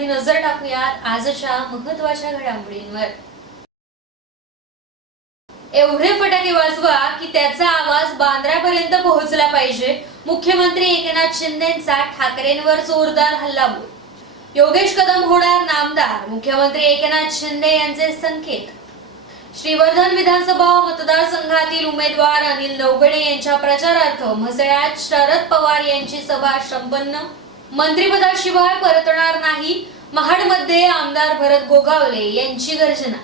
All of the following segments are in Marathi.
आधी नजर टाकूयात आजच्या महत्त्वाच्या घडामोडींवर. एवढे फटाके वाजवा की त्याचा आवाज बांद्रापर्यंत पोहोचला पाहिजे. मुख्यमंत्री एकनाथ शिंदेचा ठाकरेंवर जोरदार हल्लाबोल. योगेश कदम होणार नामदार मुख्यमंत्री एकनाथ शिंदे यांचे संकेत. श्रीवर्धन विधानसभा मतदारसंघातील उमेदवार अनिल नवगणे यांच्या प्रचारार्थ म्हसळ्यात शरद पवार यांची सभा संपन्न मंत्रिपदाशिवाय परतणार नाही महाडमध्ये आमदार भरत गोगावले यांची गर्जना.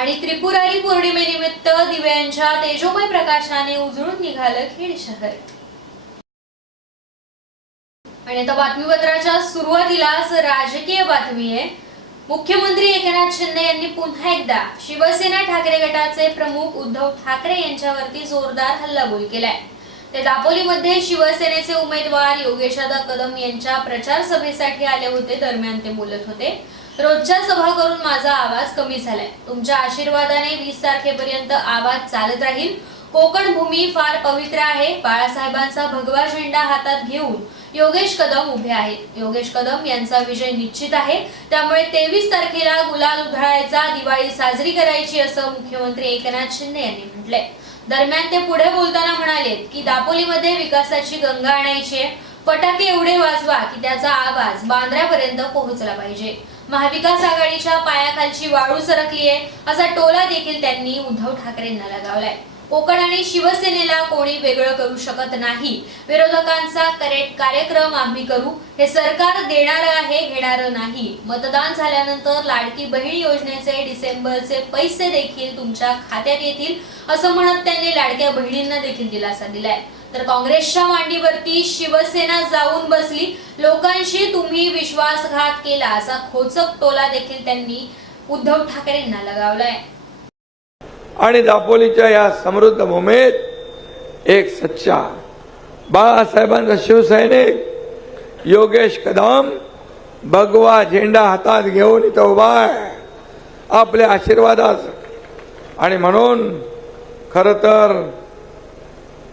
आणि त्रिपुरारी पौर्णिमेनिमित्त दिव्यांच्या तेजोमय प्रकाशाने उजळून निघालं खेड शहर. आणि आता बातमीपत्राच्या सुरुवातीलाच राजकीय बातमी आहे. मुख्यमंत्री एकनाथ शिंदे यांनी पुन्हा एकदा शिवसेना ठाकरे गटाचे प्रमुख उद्धव ठाकरे यांच्यावरती जोरदार हल्लाबोल केलाय. ते दापोलीमध्ये शिवसेनेचे उमेदवार योगेशादा कदम यांच्या प्रचार सभेसाठी आले होते. दरम्यान ते बोलत होते रोजच्या सभा करून माझा आवाज कमी झालाय. तुमच्या आशीर्वादाने वीस तारखेपर्यंत आवाज चालत राहील. कोकण भूमी फार पवित्र आहे. बाळासाहेबांचा भगवा झेंडा हातात घेऊन योगेश कदम उभे आहेत. योगेश कदम यांचा विजय निश्चित आहे. त्यामुळे तेवीस तारखेला गुलाल उधळायचा दिवाळी साजरी करायची असं मुख्यमंत्री एकनाथ शिंदे यांनी म्हटलंय. दरम्यान ते पुढे बोलताना म्हणाले की दापोलीमध्ये विकासाची गंगा आणायची फटाके एवढे वाजवा की त्याचा आवाज बांद्र्यापर्यंत पोहोचला पाहिजे. महाविकास आघाडीच्या पायाखालची वाळू सरकली आहे असा टोला देखील त्यांनी उद्धव ठाकरेंना लगावलाय. कोकण आणि शिवसेनेला कोणी वेगळं करू शकत नाही. विरोधकांचा करेक्ट कार्यक्रम आम्ही करू. हे सरकार देणार आहे घेणार नाही. मतदान झाल्यानंतर लाडकी बहीण योजनेचे डिसेंबरचे पैसे देखील तुमच्या खात्यात येतील असं म्हणत त्यांनी लाडक्या बहिणींना देखील दिलासा दिलाय. तर काँग्रेसच्या मांडीवरती शिवसेना जाऊन बसली. लोकांशी तुम्ही विश्वासघात केला असा खोचक टोला देखील त्यांनी उद्धव ठाकरेंना लगावलाय. आणि दापोलीच्या या समृद्ध भूमीत एक सच्चा बाळासाहेबांचा शिवसैनिक योगेश कदम भगवा झेंडा हातात घेऊन इथं उभा आहे. आपल्या आशीर्वादाच आणि म्हणून खर तर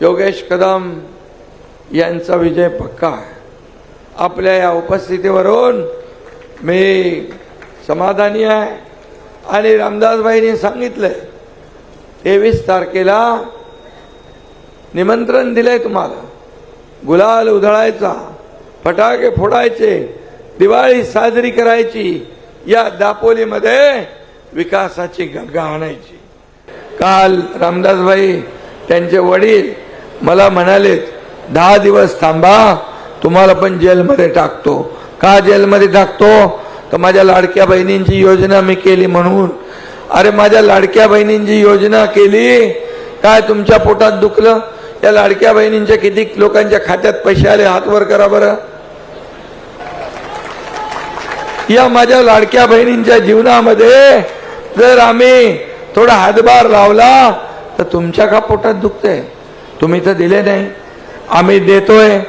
योगेश कदम यांचा विजय पक्का आहे. आपल्या या उपस्थितीवरून मी समाधानी आहे. आणि रामदासबाईंनी सांगितलंय तेवीस तारखेला निमंत्रण दिलंय तुम्हाला. गुलाल उधळायचा फटाके फोडायचे दिवाळी साजरी करायची या दापोलीमध्ये विकासाची गंगा आणायची. काल रामदासबाई त्यांचे वडील मला म्हणालेत दहा दिवस थांबा तुम्हाला पण जेलमध्ये टाकतो. का जेलमध्ये टाकतो? तर माझ्या लाडक्या बहिणींची योजना मी केली म्हणून. अरे माझ्या लाडक्या बहिणींची योजना केली. काय तुमच्या पोटात दुखलं? या लाडक्या बहिणींच्या किती लोकांच्या खात्यात पैसे आले? हात वर करा बरं. या माझ्या लाडक्या बहिणींच्या जीवनामध्ये जर आम्ही थोडा हातभार लावला तर तुमच्या का पोटात दुखतंय? तुम्ही तर दिले नाही. आम्ही देतोय.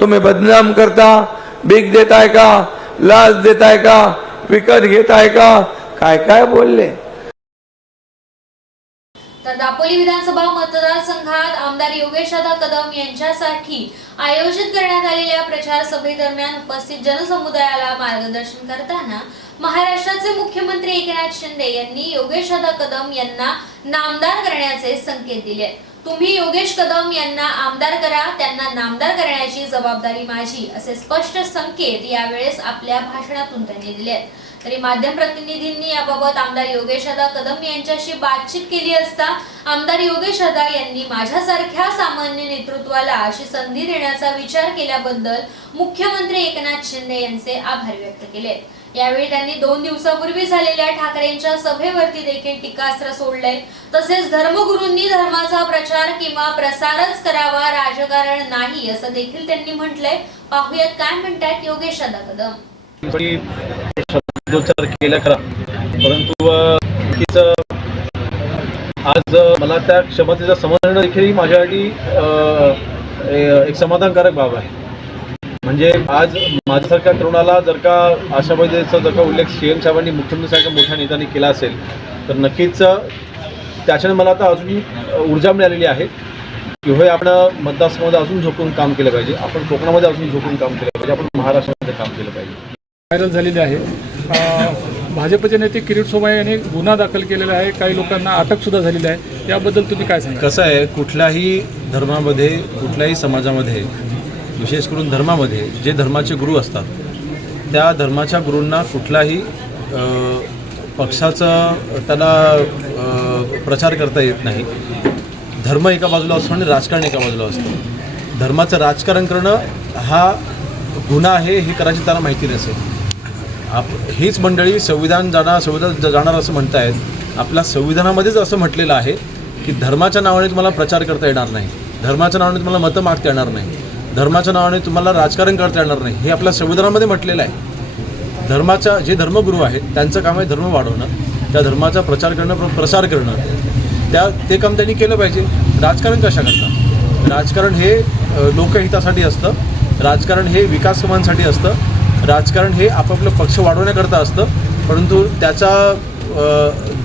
तुम्ही बदनाम करता. भीक देताय का? लाच देताय का? विकत घेताय का? काय काय बोलले? तर दापोली विधानसभा मतदारसंघात आमदार योगेशदा कदम यांच्यासाठी आयोजित करण्यात आलेल्या प्रचार सभेदरम्यान उपस्थित जनसमुदायाला मार्गदर्शन करताना महाराष्ट्राचे मुख्यमंत्री एकनाथ शिंदे यांनी योगेश दादा कदम यांना नामदार करण्याचे संकेत दिले. तुम्ही योगेश कदम यांना आमदार करा त्यांना नामदार करण्याची जबाबदारी माझी असे स्पष्ट संकेत यावेळेस आपल्या भाषणातून त्यांनी दिले. तरी माध्यम प्रतिनिधींनी याबाबत आमदार योगेश दादा कदम यांच्याशी बातचीत केली असता आमदार योगेश दादा यांनी माझ्यासारख्या सामान्य नेतृत्वाला अशी संधी देण्याचा विचार केल्याबद्दल मुख्यमंत्री एकनाथ शिंदे यांचे आभार व्यक्त केले. यावेळी त्यांनी दोन दिवसापूर्वी झालेल्या ठाकरेंच्या सभेवरती देखील टीकास्त्र सोडले तसेच धर्मगुरूंनी धर्माचा प्रचार किंवा प्रसारच करावा राजकारण नाही असं देखील त्यांनी म्हटलंय. पाहुयात काय म्हणतात योगेश कदम. केला खरा. परंतु आज मला त्या क्षमतेचा समजणं देखील माझ्यासाठी एक समाधानकारक बाब आहे. म्हणजे आज माझ्यासारख्या तरुणाला जर का अशा पद्धतीचा जर का उल्लेख सी एम साहेबांनी मुख्यमंत्रीसारख्या मोठ्या नेत्यांनी केला असेल तर नक्कीच त्याच्याने मला आता अजून ऊर्जा मिळालेली आहे की होय आपण मतदारसंघामध्ये अजून झोपून काम केलं पाहिजे. आपण कोकणामध्ये अजून झोपून काम केलं पाहिजे. आपण महाराष्ट्रामध्ये काम केलं पाहिजे. व्हायरल झालेली आहे. भाजपचे नेते किरीट सोमाय यांनी गुन्हा दाखल केलेला आहे. काही लोकांना अटकसुद्धा झालेली आहे. याबद्दल तुम्ही काय सांगा कसं आहे कुठल्याही धर्मामध्ये कुठल्याही समाजामध्ये विशेष करून धर्मामध्ये जे धर्माचे गुरु असतात त्या धर्माच्या गुरूंना कुठलाही पक्षाचं पक्षाचा त्याला प्रचार करता येत नाही. धर्म एका बाजूला असतो आणि राजकारण एका बाजूला असतं. धर्माचं राजकारण करणं हा गुन्हा आहे हे कदाचित त्याला माहिती नसेल. आप हीच मंडळी संविधान जाणार संविधान जाणार असं म्हणतायत. आपल्या संविधानामध्येच असं म्हटलेलं आहे की धर्माच्या नावाने तुम्हाला प्रचार करता येणार नाही. धर्माच्या नावाने तुम्हाला मतं मागता येणार नाही. धर्माच्या नावाने तुम्हाला राजकारण करता येणार नाही हे आपल्या संविधानामध्ये म्हटलेलं आहे. धर्माच्या जे धर्मगुरू आहेत त्यांचं काम आहे धर्म वाढवणं त्या धर्माचा प्रचार करणं प्रसार करणं. त्या ते काम त्यांनी केलं पाहिजे. राजकारण कशा करता राजकारण हे लोकहितासाठी असतं. राजकारण हे विकास कामांसाठी असतं. राजकारण हे आपापलं पक्ष वाढवण्याकरता असतं. परंतु त्याचा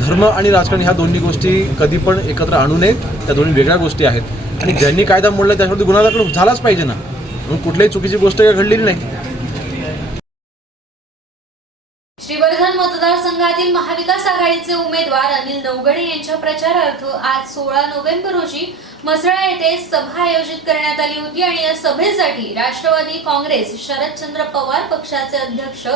धर्म आणि राजकारण ह्या दोन्ही गोष्टी कधी पण एकत्र आणू नये. त्या दोन्ही वेगळ्या गोष्टी आहेत. आणि ज्यांनी कायदा मोडला त्याच्यावरती गुन्हा दाखल झालाच पाहिजे ना. म्हणून कुठल्याही चुकीची गोष्ट काही घडलेली नाही. मतदारसंघातील महाविकास आघाडीचे उमेदवार अनिल नवगणे यांच्या प्रचारार्थ आज सोळा नोव्हेंबर रोजी मसळा येथे सभा आयोजित करण्यात आली होती आणि या सभेसाठी राष्ट्रवादी काँग्रेस शरदचंद्र पवार पक्षाचे अध्यक्ष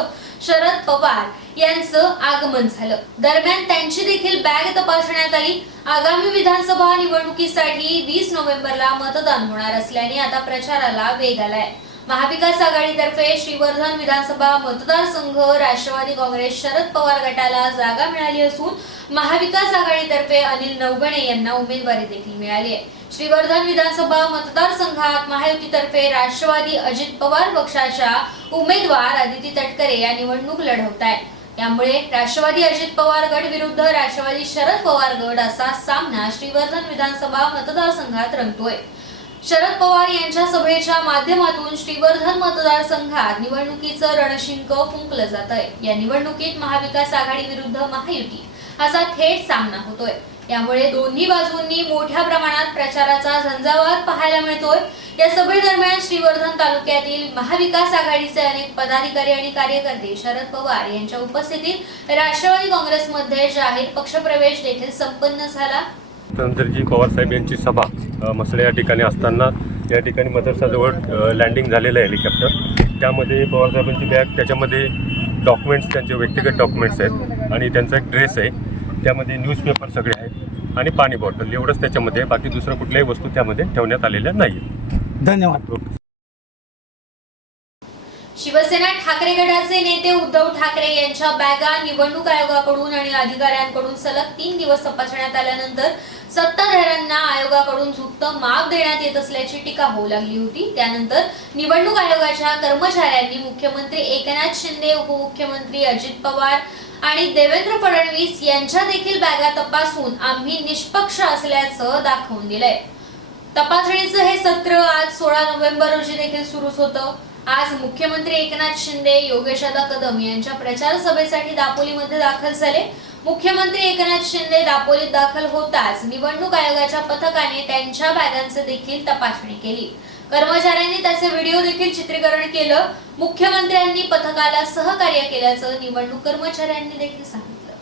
शरद पवार यांचं आगमन झालं. दरम्यान त्यांची देखील बॅग तपासण्यात आली. आगामी विधानसभा निवडणुकीसाठी वीस नोव्हेंबरला मतदान होणार असल्याने आता प्रचाराला वेग आलाय. महाविकास आघाडीतर्फे श्रीवर्धन विधानसभा मतदारसंघ राष्ट्रवादी काँग्रेस शरद पवार गटाला जागा मिळाली असून महाविकास आघाडीतर्फे अनिल नवगणे यांना उमेदवारी देखील मिळाली आहे. श्रीवर्धन विधानसभा मतदारसंघात महायुतीतर्फे राष्ट्रवादी अजित पवार पक्षाच्या उमेदवार आदिती तटकरे या निवडणूक लढवत आहेत यामुळे राष्ट्रवादी अजित पवार गट विरुद्ध राष्ट्रवादी शरद पवार गट असा सामना श्रीवर्धन विधानसभा मतदारसंघात रंगतोय. शरद पवार यांच्या सभेच्या माध्यमातून श्रीवर्धन मतदारसंघात निवडणुकीचं रणशिंक फुंकलं जात आहे या निवडणुकीत महाविकास आघाडी विरुद्ध महायुती असा थेट सामना होतोय. यामुळे दोन्ही बाजूंनी मोठ्या प्रमाणात प्रचाराचा झंझावात पाहायला मिळतोय. या सभेदरम्यान श्रीवर्धन तालुक्यातील महाविकास आघाडीचे अनेक पदाधिकारी आणि कार्यकर्ते शरद पवार यांच्या उपस्थितीत राष्ट्रवादी काँग्रेसमध्ये जाहीर पक्षप्रवेश देखील संपन्न झाला. नंतरजी पवारसाहेब यांची सभा मसळे या ठिकाणी असताना या ठिकाणी मदरसाजवळ लँडिंग झालेलं आहे हेलिकॉप्टर त्यामध्ये पवारसाहेबांची बॅग त्याच्यामध्ये डॉक्युमेंट्स त्यांचे व्यक्तिगत डॉक्युमेंट्स आहेत आणि त्यांचा एक ड्रेस आहे. त्यामध्ये न्यूजपेपर सगळे आहेत आणि पाणी बॉटल एवढंच त्याच्यामध्ये. बाकी दुसरं कुठल्याही वस्तू त्यामध्ये ठेवण्यात आलेल्या नाही धन्यवाद. शिवसेना ठाकरे गटाचे नेते उद्धव ठाकरे यांच्या बॅगा निवडणूक आयोगाकडून आणि अधिकाऱ्यांकडून सलग तीन दिवस तपासण्यात आल्यानंतर सत्ताधाऱ्यांना आयोगाकडून झुकतं माप देण्यात येत असल्याची टीका होऊ लागली होती. त्यानंतर निवडणूक आयोगाच्या कर्मचाऱ्यांनी मुख्यमंत्री एकनाथ शिंदे उपमुख्यमंत्री अजित पवार आणि देवेंद्र फडणवीस यांच्या देखील बॅगा तपासून आम्ही निष्पक्ष असल्याचं दाखवून दिलंय. तपासणीचं हे सत्र आज सोळा नोव्हेंबर रोजी देखील सुरूच होतं. आज मुख्यमंत्री एकनाथ शिंदे योगेशदा कदम यांच्या प्रचार सभेसाठी दापोलीमध्ये दाखल झाले. मुख्यमंत्री एकनाथ शिंदे दापोलीत दाखल होताच निवडणूक आयोगाच्या पथकाने त्यांच्या बॅगांचे देखील तपासणी केली. कर्मचाऱ्यांनी त्याचे व्हिडिओ देखील चित्रीकरण केलं. मुख्यमंत्र्यांनी पथकाला सहकार्य केल्याचं निवडणूक कर्मचाऱ्यांनी देखील सांगितलं.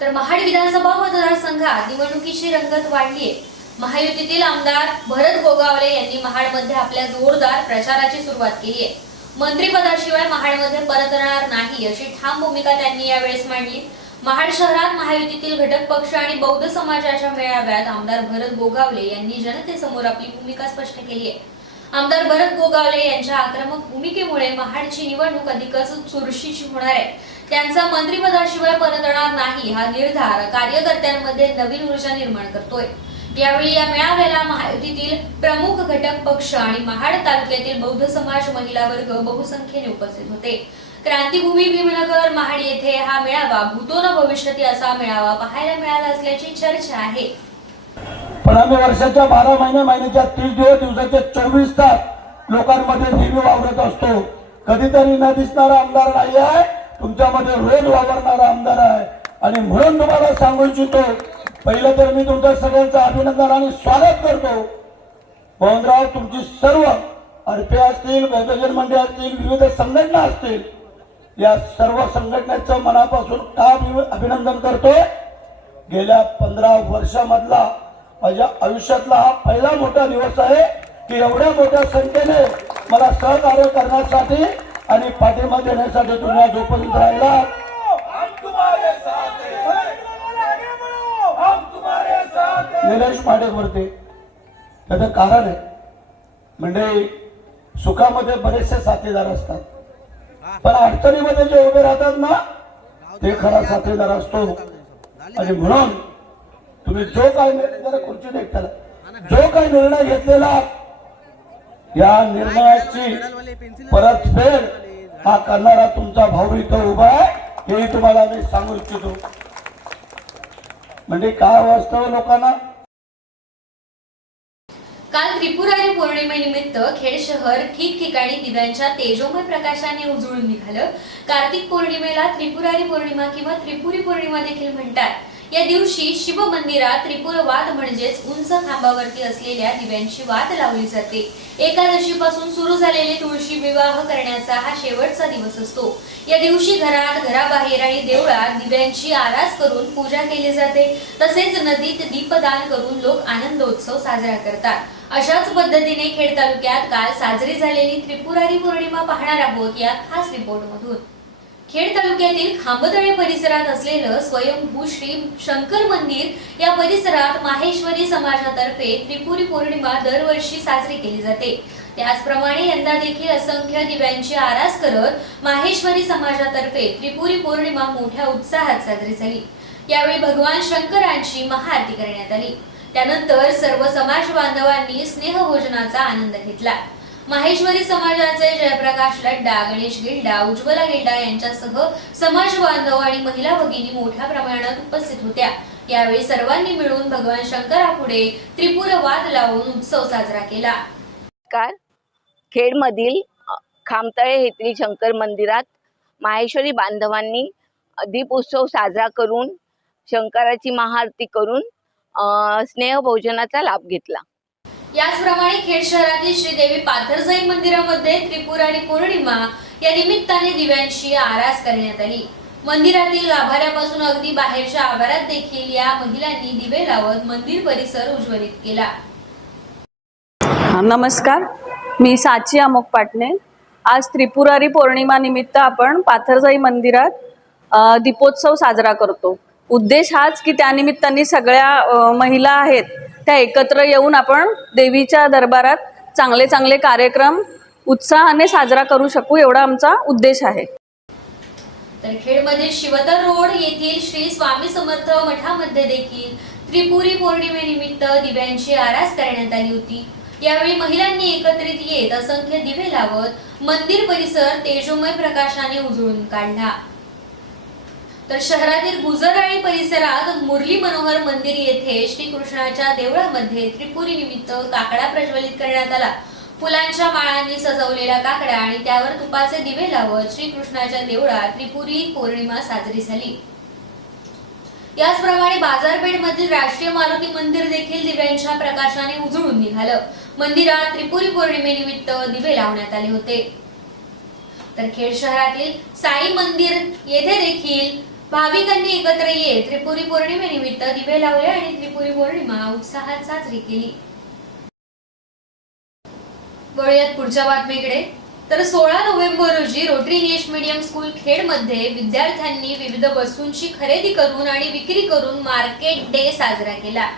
तर महाड विधानसभा मतदारसंघात निवडणुकीची रंगत वाढलीय. महायुतीतील आमदार भरत गोगावले यांनी महाडमध्ये आपल्या जोरदार प्रचाराची सुरुवात केली आहे. मंत्रिपदाशिवाय महाडमध्ये परतणार नाही अशी ठाम भूमिका त्यांनी यावेळेस मांडली. महाड शहरात महायुतीतील घटक पक्ष आणि बौद्ध समाजाच्या मेळाव्यात आमदार भरत गोगावले यांनी जनतेसमोर आपली भूमिका स्पष्ट केली आहे. आमदार भरत गोगावले यांच्या आक्रमक भूमिकेमुळे महाडची निवडणूक अधिकच चुरशीची होणार आहे. त्यांचा मंत्रिपदाशिवाय परतणार नाही हा निर्धार कार्यकर्त्यांमध्ये नवीन ऊर्जा निर्माण करतोय. यावेळी या मेळाव्याला महायुतीतील प्रमुख घटक पक्ष आणि महाड तालुक्यातील बौद्ध समाज महिला वर्ग बहुसंख्येने उपस्थित होते. क्रांतीभूमी भीमनगर महाड येथे हा मेळावा भूतोन भविष्यती असा मेळावा पाहायला मिळाला असल्याची चर्चा आहे. पण आम्ही वर्षाच्या बारा महिने महिन्याच्या तीस दिवस दिवसाचे चोवीस तास लोकांमध्ये नेहमी वावरत असतो. कधीतरी न दिसणारा आमदार नाही आहे तुमच्यामध्ये रोज वावरणारा आमदार आहे. आणि म्हणून तुम्हाला सांगू इच्छितो पहिलं तर मी तुमच्या सगळ्यांचं अभिनंदन आणि स्वागत करतो. मोहनराव तुमची सर्व अर्पे असतील वैद्यजन मंडळ असतील विविध संघटना असतील या सर्व संघटनेचं मनापासून का अभिनंदन करतोय गेल्या पंधरा वर्षामधला माझ्या आयुष्यातला हा पहिला मोठा दिवस आहे की एवढ्या मोठ्या संख्येने मला सहकार्य करण्यासाठी आणि पाठिंबा देण्यासाठी तुम्हाला आज राहिला राहिला पाडे भरते त्याचं कारण आहे. म्हणजे सुखामध्ये बरेचसे साथीदार असतात. पण अडचणीमध्ये जे उभे राहतात ना ते खरा साथीदार असतो. आणि म्हणून तुम्ही जो काय निर्णय खुर्ची देत जो काही निर्णय घेतलेला या निर्णयाची परतफेड हा करणारा तुमचा भाऊ इथं उभा आहे हे तुम्हाला मी सांगू इच्छितो. म्हणजे काय वास्तव लोकांना? काल त्रिपुरारी पौर्णिमेनिमित्त खेड शहर ठिकठिकाणी दिव्यांच्या तेजोमय प्रकाशाने उजळून निघालं. कार्तिक पौर्णिमेला त्रिपुरारी पौर्णिमा किंवा त्रिपुरी पौर्णिमा देखील म्हणतात. या दिवशी शिव मंदिरात त्रिपुर वाद म्हणजेच उंच खांबावरती असलेल्या दिव्यांची वाद लावली जाते. एकादशीपासून सुरू झालेले तुळशी विवाह करण्याचा हा शेवटचा दिवस असतो. या दिवशी घरात घराबाहेर आणि देवळात दिव्यांची आरास करून पूजा केली जाते. तसेच नदीत दीपदान करून लोक आनंदोत्सव साजरा करतात. अशाच पद्धतीने खेड तालुक्यात काल साजरी झालेली त्रिपुरारी पौर्णिमा पाहणार आहोत या खास रिपोर्ट मधून खेड तालुक्यातील खांबतळे परिसरात असलेलं स्वयंभू श्री शंकर मंदिर या परिसरात माहेश्वरी समाजातर्फे त्रिपुरी पौर्णिमा दरवर्षी साजरी केली जाते. त्याचप्रमाणे यंदा देखील असंख्य दिव्यांची आरास करत माहेश्वरी समाजातर्फे त्रिपुरी पौर्णिमा मोठ्या उत्साहात साजरी झाली. यावेळी भगवान शंकरांची महाआरती करण्यात आली. त्यानंतर सर्व समाज बांधवांनी स्नेहभोजनाचा आनंद घेतला. माहेश्वरी समाजाचे जयप्रकाश लड्डा गणेश गिल्डा उज्ज्वला गिल्डा यांच्यासह समाज बांधव आणि महिला भगिनी मोठ्या प्रमाणात उपस्थित होत्या. यावेळी सर्वांनी मिळून भगवान शंकरापुढे त्रिपुर वाद लावून उत्सव साजरा केला. नमस्कार खेडमधील खामतळे येथील शंकर मंदिरात माहेश्वरी बांधवांनी दीप दीपोत्सव साजरा करून शंकराची महाआरती करून अ, स्नेहभोजनाचा लाभ घेतला. याचप्रमाणे खेड शहरातील श्रीदेवी पाथरजाई मंदिरामध्ये त्रिपुरारी पौर्णिमा या निमित्ताने दिव्यांची आरास करण्यात आली. मंदिरातील गाभाऱ्यापासून अगदी बाहेरच्या आवारात देखील या महिलांनी दिवे लावत मंदिर परिसर उज्ज्वलित केला. नमस्कार मी साची अमोक पाटणे. आज त्रिपुरारी पौर्णिमा निमित्त आपण पाथरजाई मंदिरात अ, दीपोत्सव साजरा करतो. उद्देश हाच की त्यानिमित्ताने सगळ्या महिला आहेत त्या एकत्र येऊन आपण देवीच्या दरबारात चांगले चांगले कार्यक्रम उत्साहाने साजरा करू शकू एवढा आमचा उद्देश आहे. तर खेडमधील शिवतर रोड येथील श्री स्वामी समर्थ मठामध्ये देखील त्रिपुरी पौर्णिमेनिमित्त दिव्यांची आरास करण्यात आली होती. यावेळी महिलांनी एकत्रित येत असंख्य दिवे लावत मंदिर परिसर तेजोमय प्रकाशाने उजळून काढला. तर शहरातील गुजर आणि परिसरात मुरली मनोहर मंदिर येथे श्रीकृष्णाच्या देवळामध्ये त्रिपुरी निमित्त काकडा प्रज्वलित करण्यात आला. फुलांच्या माळांनी सजवलेला काकडा आणि त्यावर तुपाचे दिवे लावत श्रीकृष्णाच्या देवळात त्रिपुरी पौर्णिमा साजरी झाली. याचप्रमाणे बाजारपेठ मधील राष्ट्रीय मारुती मंदिर देखील दिव्यांच्या प्रकाशाने उजळून निघालं. मंदिरात त्रिपुरी पौर्णिमेनिमित्त दिवे लावण्यात आले होते. तर खेड शहरातील साई मंदिर येथे देखील भाविकांनी एकत्र येत त्रिपुरी पौर्णिमेनिमित्त दिवे लावले आणि त्रिपुरी पौर्णिमा उत्साहात साजरी केली. वळूयात पुढच्या बातमीकडे. तर सोळा नोव्हेंबर रोजी रोटरी इंग्लिश मीडियम स्कूल खेडमध्ये विद्यार्थ्यांनी विविध वस्तूंची खरेदी करून आणि विक्री करून मार्केट डे साजरा केला.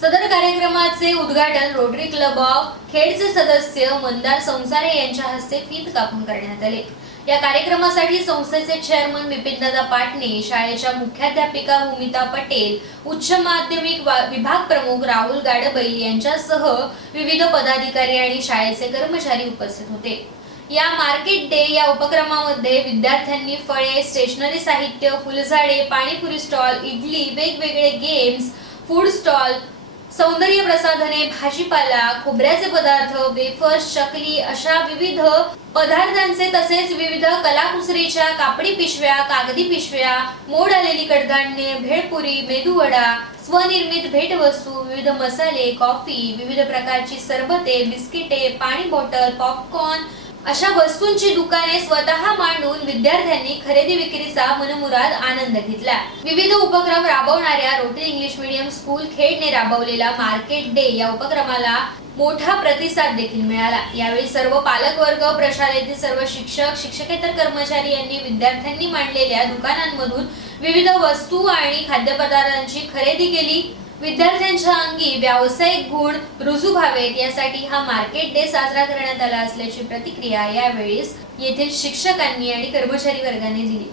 सदर कार्यक्रमाचे उद्घाटन रोटरी क्लब ऑफ खेडचे सदस्य मंदार संसारे यांच्या हस्ते फीत कापून करण्यात आले. या कार्यक्रमासाठी संस्थेचे चेअरमन बिपिनदादा पाटणे शाळेच्या मुख्याध्यापिका भूमिता पटेल उच्च माध्यमिक वा- विभाग प्रमुख राहुल गाडबैल यांच्यासह विविध पदाधिकारी आणि शाळेचे कर्मचारी उपस्थित होते. या मार्केट डे या उपक्रमामध्ये विद्यार्थ्यांनी फळे स्टेशनरी साहित्य फुलझाडे पाणीपुरी स्टॉल इडली वेगवेगळे गेम्स फूड स्टॉल सौंदर्य प्रसाधने भाजीपाला खोबऱ्याचे पदार्थ वेफर्स चकली अशा विविध पदार्थांचे तसेच विविध कलाकुसरीच्या कापडी पिशव्या कागदी पिशव्या मोड आलेली कडधान्ये भेळपुरी मेदूवडा स्वनिर्मित भेटवस्तू विविध मसाले कॉफी विविध प्रकारची सरबते बिस्किटे पाणी बॉटल पॉपकॉर्न अशा वस्तूंची दुकाने स्वतः मांडून विद्यार्थ्यांनी खरेदी विक्रीचा मनमुराद आनंद घेतला. विविध उपक्रम राबवणाऱ्या रोटरी इंग्लिश मीडियम स्कूल खेडने राबवलेला मार्केट डे या उपक्रमाला मोठा प्रतिसाद देखील मिळाला. यावेळी सर्व पालकवर्ग प्रशालेतील सर्व शिक्षक शिक्षकेतर कर्मचारी यांनी विद्यार्थ्यांनी मांडलेल्या दुकानांमधून विविध वस्तू आणि खाद्यपदार्थांची खरेदी केली. विद्यार्थ्यांच्या अंगी व्यावसायिक गुण रुजू व्हावेत यासाठी हा मार्केट डे साजरा करण्यात आला असल्याची प्रतिक्रिया यावेळी येथील शिक्षकांनी आणि कर्मचारी वर्गाने दिली.